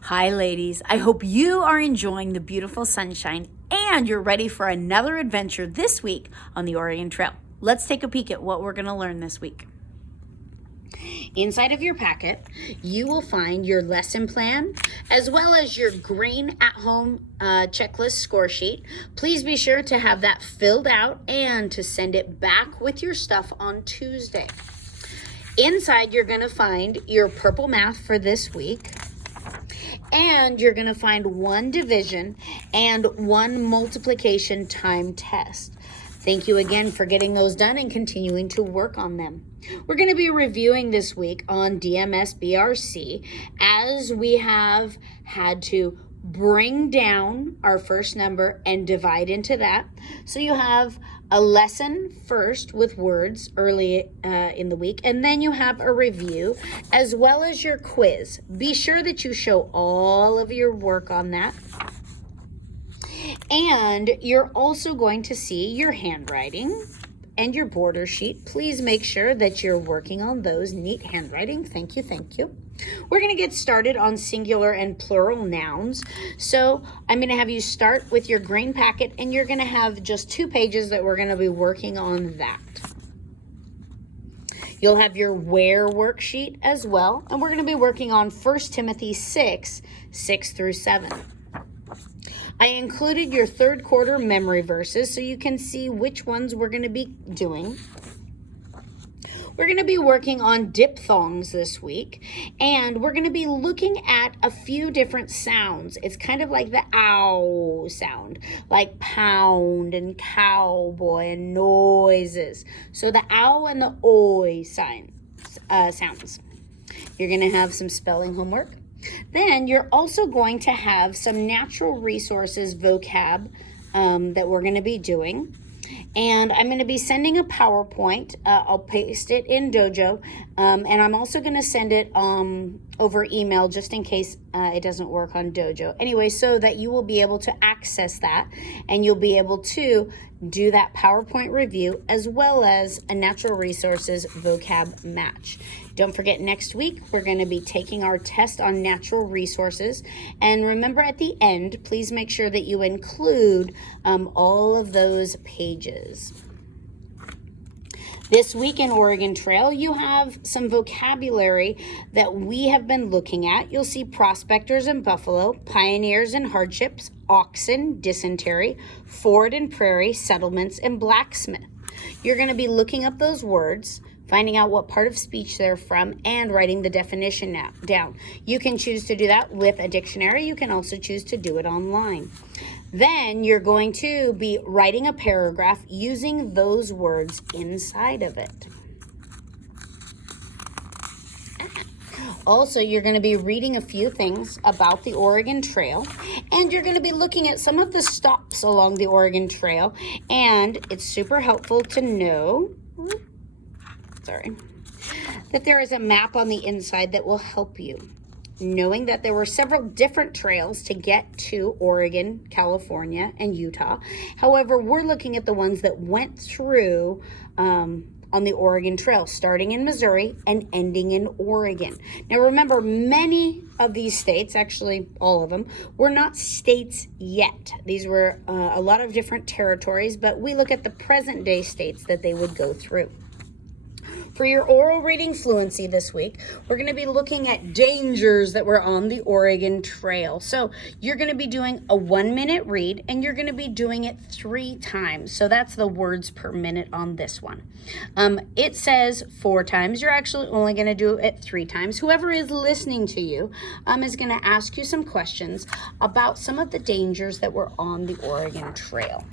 Hi, ladies. I hope you are enjoying the beautiful sunshine and you're ready for another adventure this week on the Oregon Trail. Let's take a peek at what we're going to learn this week. Inside of your packet, you will find your lesson plan as well as your Grain at Home checklist score sheet. Please be sure to have that filled out and to send it back with your stuff on Tuesday. Inside, you're going to find your purple math for this week. And you're going to find one division and one multiplication time test. Thank you again for getting those done and continuing to work on them. We're going to be reviewing this week on DMS BRC as we have had to bring down our first number and divide into that. So you have a lesson first with words early in the week, and then you have a review as well as your quiz. Be sure that you show all of your work on that. And you're also going to see your handwriting and your border sheet. Please make sure that you're working on those. Neat handwriting. Thank you, thank you. We're going to get started on singular and plural nouns. So I'm going to have you start with your grain packet, and you're going to have just 2 pages that we're going to be working on that. You'll have your where worksheet as well, and we're going to be working on 1 Timothy 6 through 7. I included your third quarter memory verses so you can see which ones we're going to be doing. We're going to be working on diphthongs this week, and we're going to be looking at a few different sounds. It's kind of like the ow sound, like pound and cowboy and noises. So the ow and the oi sounds. You're going to have some spelling homework. Then you're also going to have some natural resources vocab that we're going to be doing. And I'm going to be sending a PowerPoint. I'll paste it in Dojo. And I'm also going to send it over email just in case it doesn't work on Dojo. Anyway, so that you will be able to access that and you'll be able to do that PowerPoint review as well as a natural resources vocab match. Don't forget, next week, we're going to be taking our test on natural resources. And remember, at the end, please make sure that you include all of those pages. This week in Oregon Trail, you have some vocabulary that we have been looking at. You'll see prospectors and buffalo, pioneers and hardships, oxen, dysentery, ford and prairie, settlements, and blacksmith. You're going to be looking up those words, finding out what part of speech they're from, and writing the definition down. You can choose to do that with a dictionary. You can also choose to do it online. Then you're going to be writing a paragraph using those words inside of it. Also, you're going to be reading a few things about the Oregon Trail, and you're going to be looking at some of the stops along the Oregon Trail, and it's super helpful to know that there is a map on the inside that will help you. Knowing that there were several different trails to get to Oregon, California, and Utah. However, we're looking at the ones that went through on the Oregon Trail, starting in Missouri and ending in Oregon. Now remember, many of these states, actually all of them, were not states yet. These were a lot of different territories, but we look at the present day states that they would go through. For your oral reading fluency this week, we're going to be looking at dangers that were on the Oregon Trail. So you're going to be doing a 1-minute read, and you're going to be doing it 3 times. So that's the words per minute on this one. It says 4 times. You're actually only going to do it 3 times. Whoever is listening to you is going to ask you some questions about some of the dangers that were on the Oregon Trail.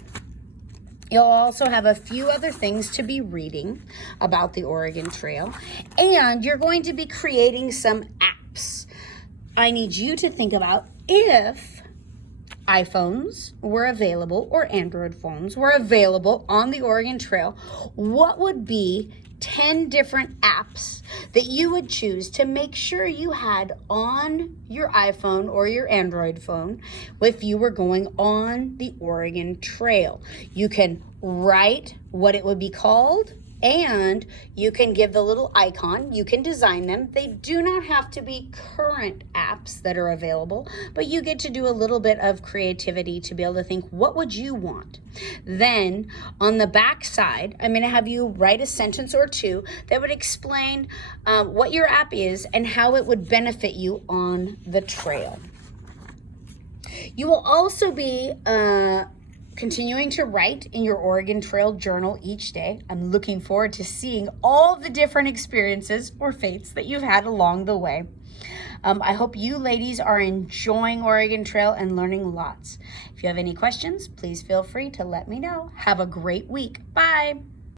You'll also have a few other things to be reading about the Oregon Trail, and you're going to be creating some apps. I need you to think about if iPhones were available or Android phones were available on the Oregon Trail, what would be 10 different apps that you would choose to make sure you had on your iPhone or your Android phone if you were going on the Oregon Trail. You can write what it would be called, And you can give the little icon, you can design them. They do not have to be current apps that are available, but you get to do a little bit of creativity to be able to think, what would you want? Then on the back side, I'm going to have you write a sentence or two that would explain what your app is and how it would benefit you on the trail. You will also be continuing to write in your Oregon Trail journal each day. I'm looking forward to seeing all the different experiences or fates that you've had along the way. I hope you ladies are enjoying Oregon Trail and learning lots. If you have any questions, please feel free to let me know. Have a great week. Bye.